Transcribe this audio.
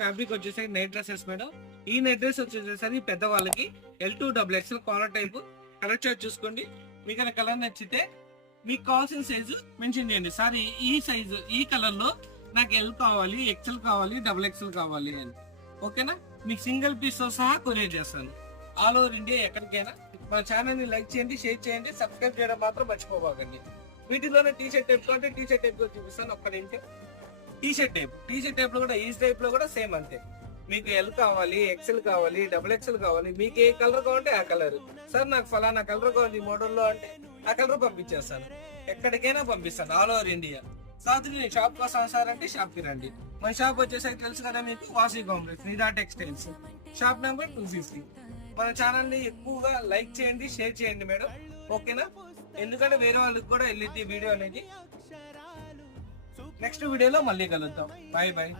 Fabric వచ్చేసరికి night dresses madam. ఈ night dress వచ్చేసరికి పెద్దవాళ్ళకి L2 XXL collar type. Colour chart చూసుకోండి. మీకు కలర్ నచ్చితే మీకు కావాల్సిన సైజు మెన్షన్ చేయండి. సార్ ఈ సైజు ఈ కలర్ లో నాకు L కావాలి, XL కావాలి, XXL కావాలి అని. ఓకేనా? మీకు సింగిల్ పీస్ తో సహా కొరియర్ చేస్తాను ఆల్ ఓవర్ ఇండియా ఎక్కడికైనా. మన ఛానల్ ని లైక్ చేయండి, షేర్ చేయండి, సబ్స్క్రైబ్ చేయడం మాత్రం మర్చిపోబాకండి. వీటిలోనే టీ షర్ట్ టైప్ కంటే టీ షర్ట్ టైప్ చూపిస్తాను ఒక్కడింటే. టీ షర్ట్ టైప్ లో కూడా ఈ టైప్ లో కూడా సేమ్ అంతే. మీకు L కావాలి, XL కావాలి, XXL కావాలి, మీకు ఏ కలర్ కావాలంటే ఆ కలర్. సార్ నాకు ఫలానా కలర్ కావాలి మోడల్లో అంటే ఆ కలర్ పంపించేస్తాను. ఎక్కడికైనా పంపిస్తాను ఆల్ ఓవర్ ఇండియా. సార్ నేను షాప్ కోసం సార్ అంటే షాప్ కి రండి. మన షాప్ వచ్చేసరికి తెలుసు కదా మీకు, వాసీ కాంప్లెక్స్, నిదా టెక్స్టైల్స్, షాప్ నెంబర్ 250. మన ఛానల్ ని ఎక్కువగా లైక్ చేయండి, షేర్ చేయండి మేడం. ఓకేనా? ఎందుకంటే వేరే వాళ్ళకి కూడా వెళ్ళింది వీడియో అనేది. నెక్స్ట్ వీడియోలో మళ్ళీ కలుద్దాం. Bye bye.